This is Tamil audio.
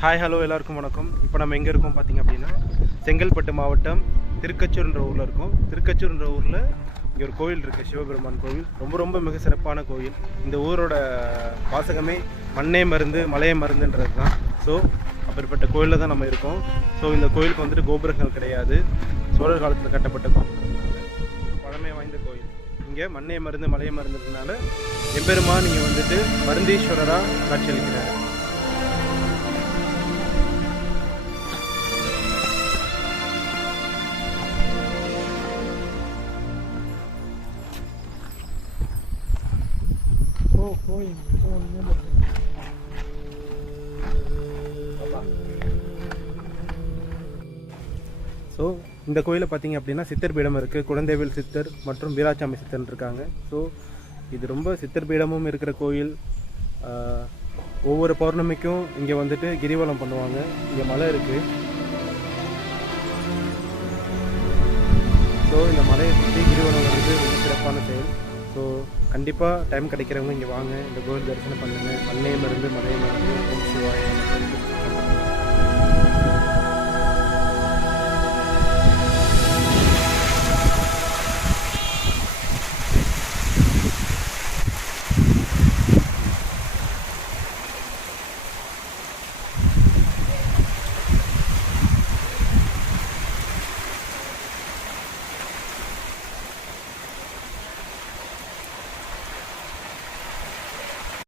ஹாய் ஹலோ எல்லாருக்கும் வணக்கம். இப்போ நம்ம எங்கே இருக்கோம் பார்த்தீங்க அப்படின்னா, செங்கல்பட்டு மாவட்டம் திருக்கச்சூர்ன்ற ஊரில் இருக்கோம். திருக்கச்சூர்ன்ற ஊரில் இங்கே ஒரு கோவில் இருக்குது, சிவபெருமான் கோவில். ரொம்ப ரொம்ப மிக சிறப்பான கோவில். இந்த ஊரோட வாசகமே மண்ணே மருந்து மலையே மருந்துன்றது தான். ஸோ அப்படிப்பட்ட கோயிலில் தான் நம்ம இருக்கோம். ஸோ இந்த கோயிலுக்கு வந்துட்டு கோபுரங்கள் கிடையாது. சோழர் காலத்தில் கட்டப்பட்ட கோயில், பழமை வாய்ந்த கோயில். இங்கே மண்ணே மருந்து மலையே மருந்துன்றதுனால எம்பெருமான் இங்கே வந்துட்டு மருந்தீஸ்வரராக காட்சியளிக்கிறார். ஸோ இந்த கோயிலை பார்த்தீங்க அப்படின்னா சித்தர் பீடம் இருக்குது. குழந்தைவேல் சித்தர் மற்றும் வீராசாமி சித்தர் இருக்காங்க. ஸோ இது ரொம்ப சித்தர் பீடமும் இருக்கிற கோயில். ஒவ்வொரு பௌர்ணமிக்கும் இங்கே வந்துட்டு கிரிவலம் பண்ணுவாங்க. இங்கே மலை இருக்குது. ஸோ இந்த மலையை சுற்றி கிரிவலம் வந்து ரொம்ப சிறப்பான செயல். ஸோ கண்டிப்பாக டைம் கிடைக்கிறவங்க இங்கே வாங்க, இந்த கோயில் தரிசனம் பண்ணுங்கள். மண்ணையும் மருந்து மலையும் மருந்து ஓம் சிவாய.